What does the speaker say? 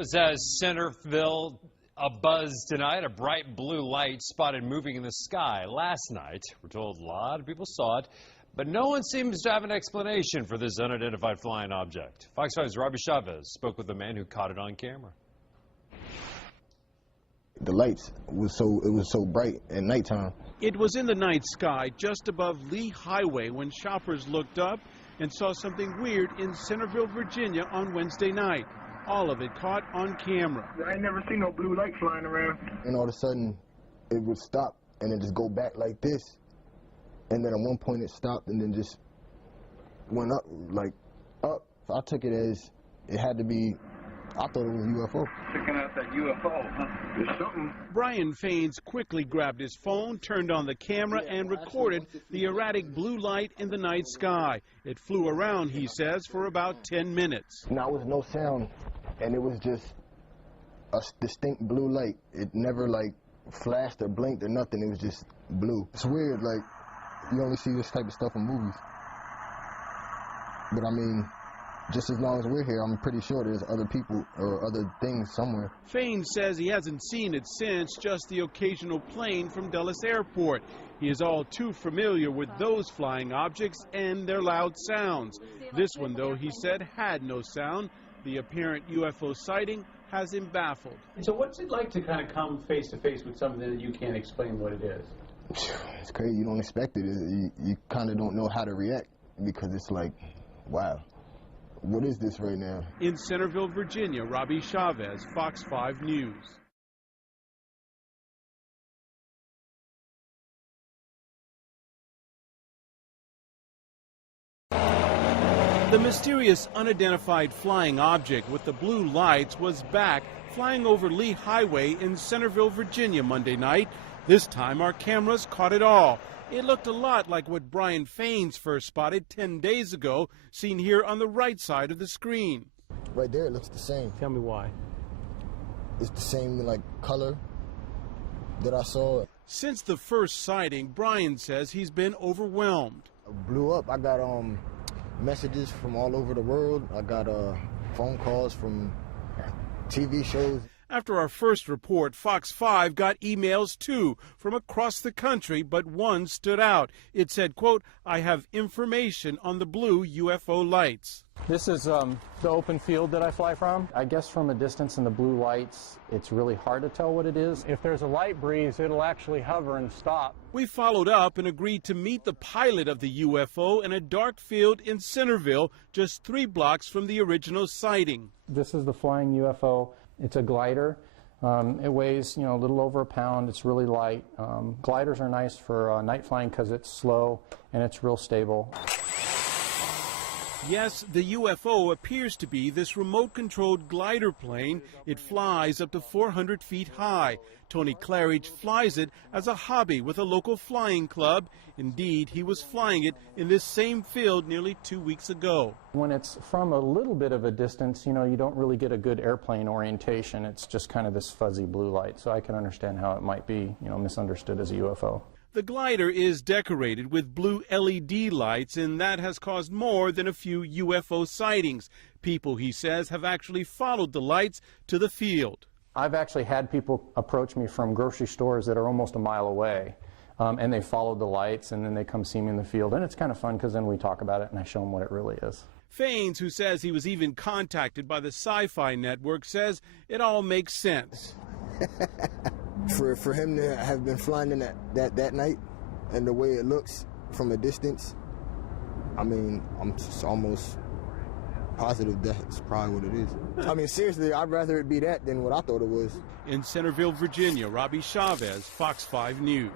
was as Centerville abuzz tonight. A bright blue light spotted moving in the sky last night. We're told a lot of people saw it, but no one seems to have an explanation for this unidentified flying object. Fox 5's Robbie Chavez spoke with the man who caught it on camera. The lights was so bright at nighttime. It was in the night sky just above Lee Highway when shoppers looked up and saw something weird in Centerville, Virginia on Wednesday night. All of it caught on camera. I ain't never seen no blue light flying around. And all of a sudden, it would stop and then just go back like this. And then at one point it stopped and then just went up, like up. So I took it as it had to be, I thought it was a UFO. Checking out that UFO, huh? There's something. Brian Faines quickly grabbed his phone, turned on the camera, and recorded the erratic blue light in the night sky. It flew around, he says, for about 10 minutes. Now, there was no sound, and it was just a distinct blue light. It never, like, flashed or blinked or nothing. It was just blue. It's weird, like, you only see this type of stuff in movies. But, I mean, just as long as we're here, I'm pretty sure there's other people or other things somewhere. Faines says he hasn't seen it since, just the occasional plane from Dulles Airport. He is all too familiar with those flying objects and their loud sounds. This one, though, he said, had no sound. The apparent UFO sighting has him baffled. So what's it like to kind of come face to face with something that you can't explain what it is? It's crazy. You don't expect it. You kind of don't know how to react because it's like, wow. What is this right now? In Centerville, Virginia, Robbie Chavez, Fox 5 News. The mysterious unidentified flying object with the blue lights was back flying over Lee Highway in Centerville, Virginia Monday night. This time our cameras caught it all. It looked a lot like what Brian Faines first spotted 10 days ago, seen here on the right side of the screen. Right there, it looks the same. Tell me why. It's the same, like, color that I saw. Since the first sighting, Brian says he's been overwhelmed. It blew up. I got messages from all over the world. I got phone calls from TV shows. After our first report, Fox 5 got emails, too, from across the country, but one stood out. It said, quote, "I have information on the blue UFO lights." This is the open field that I fly from. I guess from a distance in the blue lights, it's really hard to tell what it is. If there's a light breeze, it'll actually hover and stop. We followed up and agreed to meet the pilot of the UFO in a dark field in Centerville, just 3 blocks from the original sighting. This is the flying UFO. It's a glider. It weighs, a little over a pound. It's really light. Gliders are nice for night flying because it's slow and it's real stable. Yes, the UFO appears to be this remote-controlled glider plane. It flies up to 400 feet high. Tony Claridge flies it as a hobby with a local flying club. Indeed, he was flying it in this same field nearly 2 weeks ago. When it's from a little bit of a distance, you don't really get a good airplane orientation. It's just kind of this fuzzy blue light. So I can understand how it might be, misunderstood as a UFO. The glider is decorated with blue LED lights, and that has caused more than a few UFO sightings. People, he says, have actually followed the lights to the field. I've actually had people approach me from grocery stores that are almost a mile away, and they followed the lights, and then they come see me in the field. And it's kind of fun because then we talk about it, and I show them what it really is. Faines, who says he was even contacted by the Sci-Fi Network, says it all makes sense. For him to have been flying in that night and the way it looks from a distance, I mean, I'm just almost positive that's probably what it is. I mean, seriously, I'd rather it be that than what I thought it was. In Centerville, Virginia, Robbie Chavez, Fox 5 News.